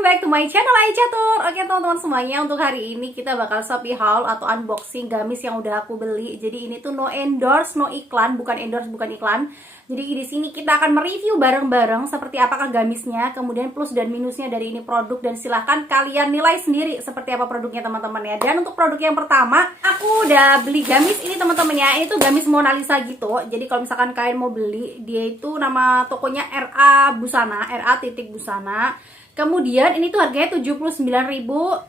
welcome back to my channel Aicatur. Oke teman-teman semuanya, untuk hari ini kita bakal Shopee haul atau unboxing gamis yang udah aku beli. Jadi ini tuh no endorse, no iklan, bukan endorse, bukan iklan. Jadi di sini kita akan mereview bareng-bareng seperti apakah gamisnya, kemudian plus dan minusnya dari ini produk, dan silahkan kalian nilai sendiri seperti apa produknya teman-teman ya. Dan untuk produk yang pertama, aku udah beli gamis ini teman-teman ya. Ini tuh gamis Mona Lisa gitu. Jadi kalau misalkan kalian mau beli, dia itu nama tokonya RA Busana, RA titik Busana. Kemudian ini tuh harganya 79.000.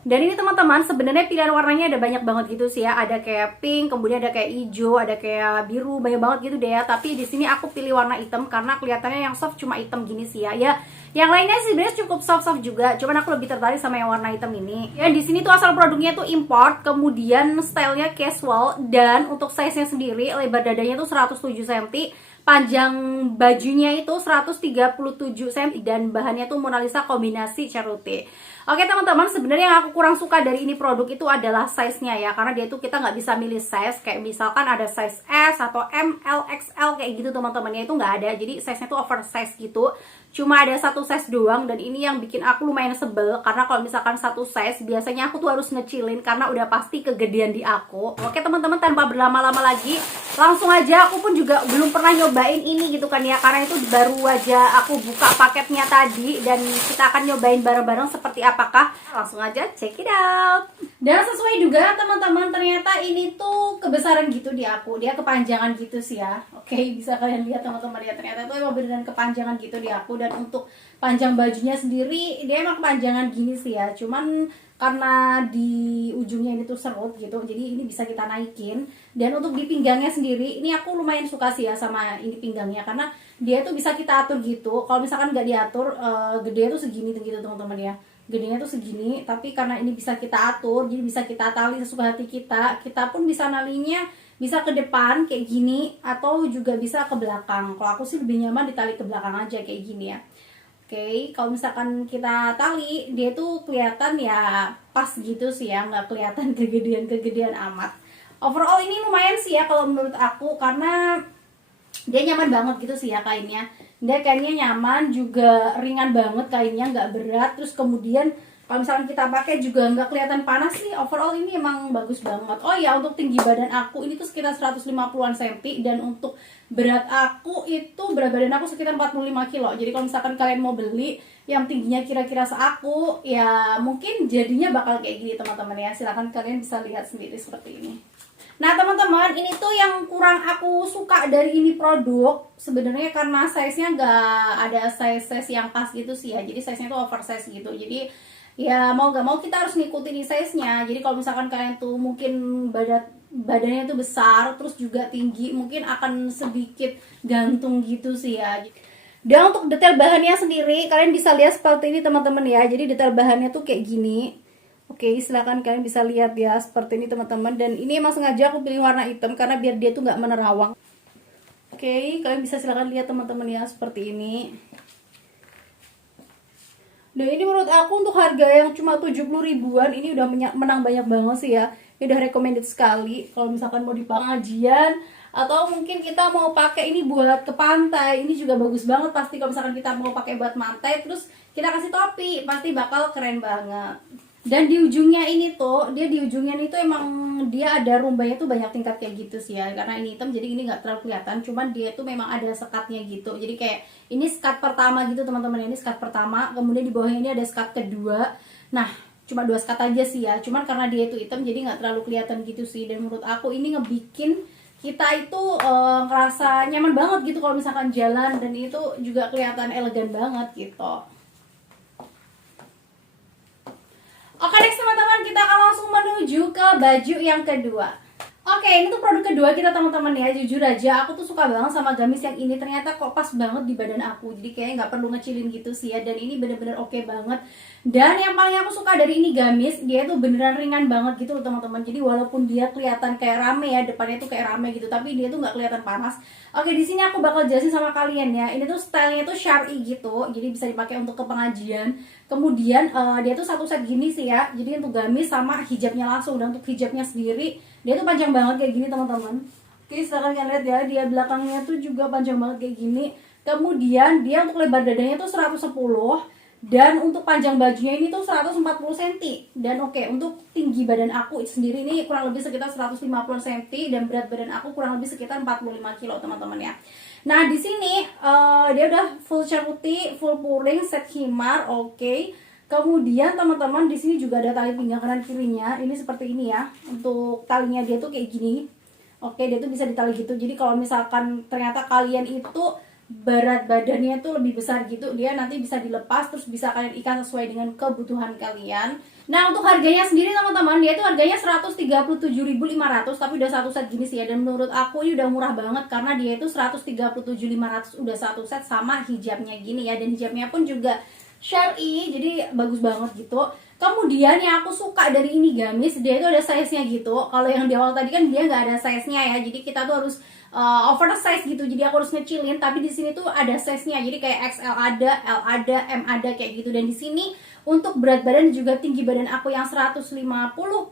Dan ini teman-teman sebenarnya pilihan warnanya ada banyak banget gitu sih ya. Ada kayak pink, kemudian ada kayak hijau, ada kayak biru, banyak banget gitu deh ya. Tapi di sini aku pilih warna hitam karena kelihatannya yang soft cuma hitam gini sih ya. Ya, yang lainnya sih sebenarnya cukup soft-soft juga. Cuman aku lebih tertarik sama yang warna hitam ini. Ya, di sini tuh asal produknya tuh import, kemudian stylenya casual, dan untuk size-nya sendiri lebar dadanya tuh 107 cm. Panjang bajunya itu 137 cm dan bahannya tuh Mona Lisa kombinasi cerute. Oke teman-teman, sebenarnya yang aku kurang suka dari ini produk itu adalah size-nya ya, karena dia tuh kita nggak bisa milih size, kayak misalkan ada size S atau M, L, XL kayak gitu teman-teman ya, itu nggak ada. Jadi size-nya tuh oversize gitu, cuma ada satu size doang, dan ini yang bikin aku lumayan sebel karena kalau misalkan satu size biasanya aku tuh harus ngecilin karena udah pasti kegedean di aku. Oke teman-teman, tanpa berlama-lama lagi langsung aja, aku pun juga belum pernah nyobain ini gitu kan ya, karena itu baru aja aku buka paketnya tadi, dan kita akan nyobain bareng-bareng seperti apakah. Langsung aja check it out. Dan sesuai juga teman-teman, ternyata ini tuh kebesaran gitu di aku, dia kepanjangan gitu sih ya. Oke, bisa kalian lihat teman-teman ya, ternyata itu emang beneran kepanjangan gitu di aku. Dan untuk panjang bajunya sendiri dia emang kepanjangan gini sih ya, cuman karena di ujungnya ini tuh serut gitu, jadi ini bisa kita naikin. Dan untuk di pinggangnya sendiri, ini aku lumayan suka sih ya sama ini pinggangnya, karena dia tuh bisa kita atur gitu. Kalau misalkan nggak diatur, gede tuh segini gitu teman-teman ya, gedenya tuh segini, tapi karena ini bisa kita atur, jadi bisa kita tali sesuka hati kita. Kita pun bisa nalinya bisa ke depan kayak gini, atau juga bisa ke belakang. Kalau aku sih lebih nyaman ditali ke belakang aja kayak gini ya. Oke, kalau misalkan kita tali, dia tuh kelihatan ya pas gitu sih ya, nggak kelihatan kegedean amat. Overall ini lumayan sih ya kalau menurut aku, karena dia nyaman banget gitu sih ya kainnya. Dia kainnya nyaman, juga ringan banget kainnya, nggak berat. Terus kemudian kalau misalkan kita pakai juga nggak kelihatan panas sih. Overall ini emang bagus banget. Oh ya, untuk tinggi badan aku ini tuh sekitar 150-an cm, dan untuk berat aku itu, berat badan aku sekitar 45 kilo. Jadi kalau misalkan kalian mau beli yang tingginya kira-kira seaku, ya mungkin jadinya bakal kayak gini teman-teman ya. Silahkan kalian bisa lihat sendiri seperti ini. Nah teman-teman, ini tuh yang kurang aku suka dari ini produk sebenarnya, karena size-nya nggak ada size yang pas gitu sih ya. Jadi size-nya tuh oversize gitu. Jadi ya mau gak mau kita harus ngikutin size-nya. Jadi kalau misalkan kalian tuh mungkin badannya tuh besar, terus juga tinggi, mungkin akan sedikit gantung gitu sih ya. Dan untuk detail bahannya sendiri, kalian bisa lihat seperti ini teman-teman ya. Jadi detail bahannya tuh kayak gini. Oke, silahkan kalian bisa lihat ya seperti ini teman-teman. Dan ini emang sengaja aku pilih warna hitam karena biar dia tuh nggak menerawang. Oke, kalian bisa silahkan lihat teman-teman ya seperti ini. Dan ini menurut aku untuk harga yang cuma 70 ribuan ini udah menang banyak banget sih ya. Ini udah recommended sekali kalau misalkan mau di pengajian, atau mungkin kita mau pakai ini buat ke pantai. Ini juga bagus banget pasti kalau misalkan kita mau pakai buat pantai, terus kita kasih topi, pasti bakal keren banget. Dan di ujungnya ini tuh, dia di ujungnya itu emang dia ada rumbanya tuh banyak tingkat kayak gitu sih ya. Karena ini hitam jadi ini nggak terlalu kelihatan, cuman dia tuh memang ada sekatnya gitu. Jadi kayak ini sekat pertama gitu teman-teman, ini sekat pertama, kemudian di bawahnya ini ada sekat kedua. Nah, cuma 2 sekat aja sih ya. Cuman karena dia itu hitam jadi nggak terlalu kelihatan gitu sih. Dan menurut aku ini ngebikin kita itu ngerasa nyaman banget gitu kalau misalkan jalan, dan itu juga kelihatan elegan banget gitu. Oke, next teman-teman, kita akan langsung menuju ke baju yang kedua. Oke, ini tuh produk kedua kita teman-teman ya. Jujur aja aku tuh suka banget sama gamis yang ini. Ternyata kok pas banget di badan aku. Jadi kayaknya nggak perlu ngecilin gitu sih ya. Dan ini bener-bener oke banget. Dan yang paling aku suka dari ini gamis, dia tuh beneran ringan banget gitu loh teman-teman. Jadi walaupun dia kelihatan kayak rame ya, depannya tuh kayak rame gitu, tapi dia tuh nggak kelihatan panas. Oke, di sini aku bakal jelasin sama kalian ya. Ini tuh stylenya tuh syar'i gitu. Jadi bisa dipakai untuk ke pengajian. Kemudian dia tuh satu set gini sih ya. Jadi untuk gamis sama hijabnya langsung. Dan untuk hijabnya sendiri, dia tuh panjang banget kayak gini teman-teman. Oke, silahkan kalian lihat ya, dia belakangnya tuh juga panjang banget kayak gini. Kemudian dia untuk lebar dadanya tuh 110, Dan untuk panjang bajunya ini tuh 140 cm. Dan oke, untuk tinggi badan aku sendiri ini kurang lebih sekitar 150 cm dan berat badan aku kurang lebih sekitar 45 kilo teman-teman ya. Nah di sini dia udah full putih, full puring, set himar, oke. Kemudian teman-teman di sini juga ada tali pinggang kanan kirinya. Ini seperti ini ya. Untuk talinya dia tuh kayak gini. Oke, dia tuh bisa ditali gitu. Jadi kalau misalkan ternyata kalian itu berat badannya tuh lebih besar gitu, dia nanti bisa dilepas terus bisa kalian ikat sesuai dengan kebutuhan kalian. Nah untuk harganya sendiri teman-teman, dia itu harganya 137.500 tapi udah satu set gini sih ya. Dan menurut aku ini udah murah banget karena dia itu 137.500 udah satu set sama hijabnya gini ya. Dan hijabnya pun juga syar'i, jadi bagus banget gitu. Kemudian yang aku suka dari ini gamis, dia itu ada size-nya gitu. Kalau yang di awal tadi kan dia nggak ada size-nya ya, jadi kita tuh harus oversize gitu. Jadi aku harus ngecilin, tapi di sini tuh ada size-nya. Jadi kayak XL ada, L ada, M ada kayak gitu. Dan di sini untuk berat badan juga tinggi badan aku yang 150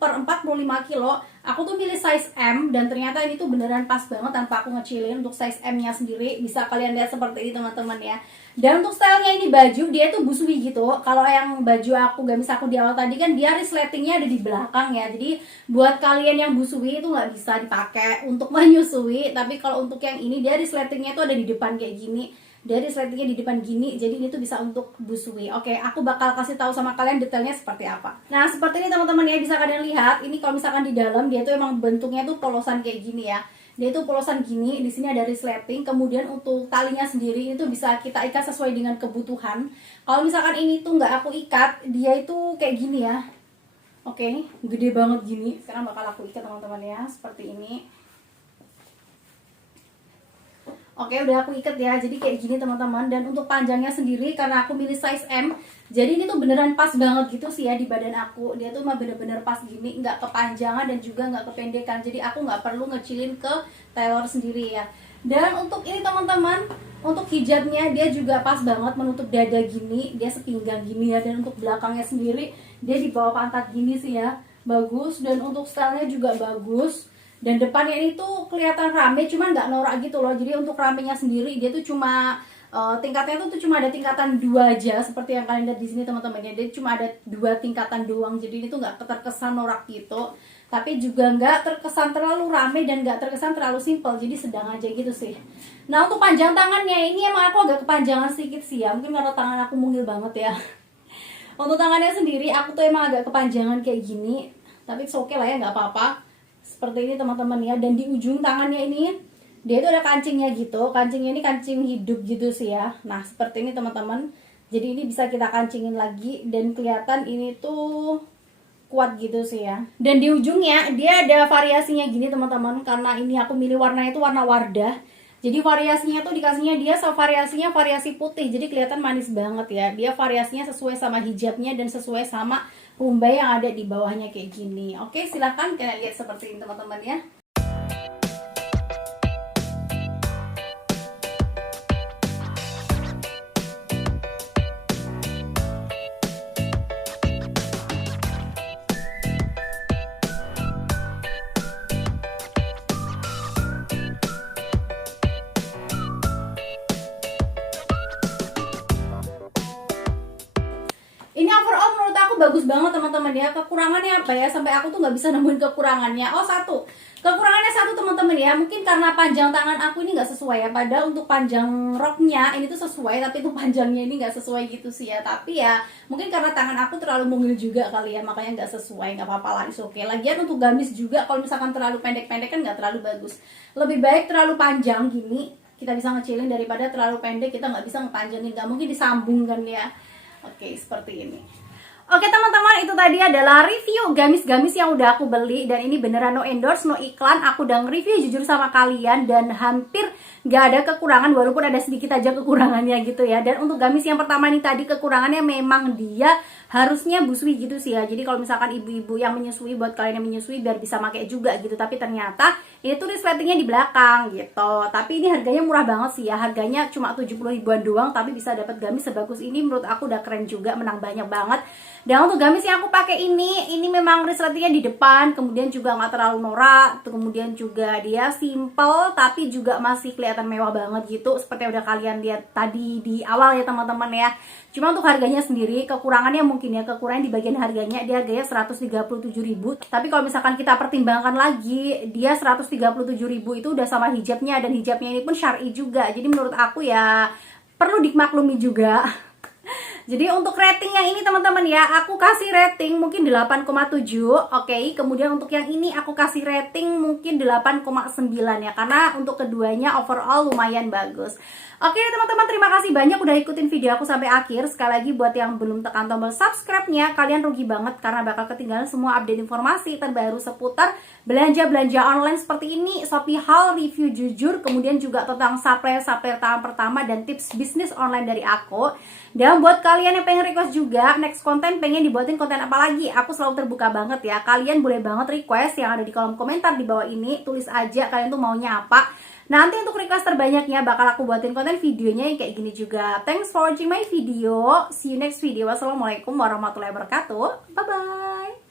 per 45 kilo, aku tuh milih size M dan ternyata ini tuh beneran pas banget tanpa aku ngecilin. Untuk size M-nya sendiri bisa kalian lihat seperti ini teman-teman ya. Dan untuk stylenya ini baju dia tuh busui gitu. Kalau yang baju aku gamis aku di awal tadi kan dia resletingnya ada di belakang ya. Jadi buat kalian yang busui itu nggak bisa dipakai untuk menyusui. Tapi kalau untuk yang ini dia resletingnya tuh ada di depan kayak gini. Dia resletingnya di depan gini. Jadi ini tuh bisa untuk busui. Oke, aku bakal kasih tahu sama kalian detailnya seperti apa. Nah seperti ini teman-teman ya, bisa kalian lihat. Ini kalau misalkan di dalam dia tuh emang bentuknya tuh polosan kayak gini ya. Dia itu polosan gini, di sini ada resleting. Kemudian untuk talinya sendiri itu bisa kita ikat sesuai dengan kebutuhan. Kalau misalkan ini tuh nggak aku ikat, dia itu kayak gini ya. Oke, gede banget gini. Sekarang bakal aku ikat teman-teman ya, seperti ini. Oke, udah aku ikat ya. Jadi kayak gini teman-teman. Dan untuk panjangnya sendiri karena aku milih size M, jadi ini tuh beneran pas banget gitu sih ya di badan aku. Dia tuh mah bener-bener pas gini, nggak kepanjangan dan juga nggak kependekan. Jadi aku nggak perlu ngecilin ke tailor sendiri ya. Dan untuk ini teman-teman, untuk hijabnya dia juga pas banget menutup dada gini. Dia sepinggang gini ya. Dan untuk belakangnya sendiri dia di bawah pantat gini sih ya. Bagus. Dan untuk stylenya juga bagus. Dan depannya ini tuh kelihatan rame, cuman nggak norak gitu loh. Jadi untuk ramenya sendiri dia tuh cuma tingkatnya tuh cuma ada tingkatan 2 aja, seperti yang kalian lihat di sini teman-teman ya. Dia cuma ada 2 tingkatan doang. Jadi ini tuh nggak terkesan norak gitu, tapi juga nggak terkesan terlalu rame dan nggak terkesan terlalu simple. Jadi sedang aja gitu sih. Nah untuk panjang tangannya ini emang aku agak kepanjangan sedikit sih ya. Mungkin karena tangan aku mungil banget ya. Untuk tangannya sendiri aku tuh emang agak kepanjangan kayak gini, tapi it's okay lah ya, nggak apa-apa. Seperti ini teman-teman ya. Dan di ujung tangannya ini dia itu ada kancingnya gitu. Kancingnya ini kancing hidup gitu sih ya. Nah seperti ini teman-teman. Jadi ini bisa kita kancingin lagi dan kelihatan ini tuh kuat gitu sih ya. Dan di ujungnya dia ada variasinya gini teman-teman. Karena ini aku milih warnanya itu warna Wardah. Jadi variasinya tuh dikasihnya dia variasinya variasi putih. Jadi kelihatan manis banget ya. Dia variasinya sesuai sama hijabnya dan sesuai sama rumbai yang ada di bawahnya kayak gini. Oke, silahkan kalian lihat seperti ini teman-teman ya. Ini overall menurut aku bagus banget teman-teman ya. Kekurangannya apa ya? Sampai aku tuh nggak bisa nemuin kekurangannya. Oh satu, kekurangannya satu teman-teman ya. Mungkin karena panjang tangan aku ini nggak sesuai ya. Padahal untuk panjang roknya ini tuh sesuai, tapi itu panjangnya ini nggak sesuai gitu sih ya. Tapi ya mungkin karena tangan aku terlalu mungil juga kali ya, makanya nggak sesuai. Nggak apa-apa lah, is oke. Lagian untuk gamis juga kalau misalkan terlalu pendek-pendek kan nggak terlalu bagus. Lebih baik terlalu panjang gini kita bisa ngecilin daripada terlalu pendek kita nggak bisa ngepanjangin. Nggak mungkin disambungkan ya. Oke, seperti ini. Oke teman-teman, itu tadi adalah review gamis-gamis yang udah aku beli. Dan ini beneran no endorse, no iklan. Aku udah nge-review jujur sama kalian dan hampir gak ada kekurangan, walaupun ada sedikit aja kekurangannya gitu ya. Dan untuk gamis yang pertama ini tadi kekurangannya memang dia harusnya busui gitu sih ya. Jadi kalau misalkan ibu-ibu yang menyusui, buat kalian yang menyusui biar bisa pakai juga gitu. Tapi ternyata ini tuh resletingnya di belakang gitu. Tapi ini harganya murah banget sih ya. Harganya cuma 70 ribuan doang, tapi bisa dapat gamis sebagus ini. Menurut aku udah keren juga, menang banyak banget. Dan untuk gamis yang aku pakai ini memang resletingnya di depan, kemudian juga nggak terlalu norak, kemudian juga dia simple tapi juga masih kelihatan mewah banget gitu, seperti yang udah kalian lihat tadi di awal ya teman-teman ya. Cuma untuk harganya sendiri, kekurangannya mungkin ya, kekurangan di bagian harganya, dia harganya 137.000. Tapi kalau misalkan kita pertimbangkan lagi, dia 137.000 itu udah sama hijabnya, dan hijabnya ini pun syar'i juga. Jadi menurut aku ya perlu dimaklumi juga. Jadi untuk ratingnya ini teman-teman ya, aku kasih rating mungkin 8,7. Oke, kemudian untuk yang ini aku kasih rating mungkin 8,9 ya, karena untuk keduanya overall lumayan bagus. Oke teman-teman, terima kasih banyak udah ikutin video aku sampai akhir. Sekali lagi buat yang belum tekan tombol subscribe-nya, kalian rugi banget karena bakal ketinggalan semua update informasi terbaru seputar belanja-belanja online seperti ini, Shopee Haul, review jujur, kemudian juga tentang supplier-supplier tahun pertama dan tips bisnis online dari aku. Dan buat kalian yang pengen request juga next konten, pengen dibuatin konten apa lagi, aku selalu terbuka banget ya. Kalian boleh banget request yang ada di kolom komentar di bawah ini, tulis aja kalian tuh maunya apa. Nanti untuk request terbanyaknya bakal aku buatin konten videonya yang kayak gini juga. Thanks for watching my video. See you next video. Wassalamualaikum warahmatullahi wabarakatuh. Bye bye.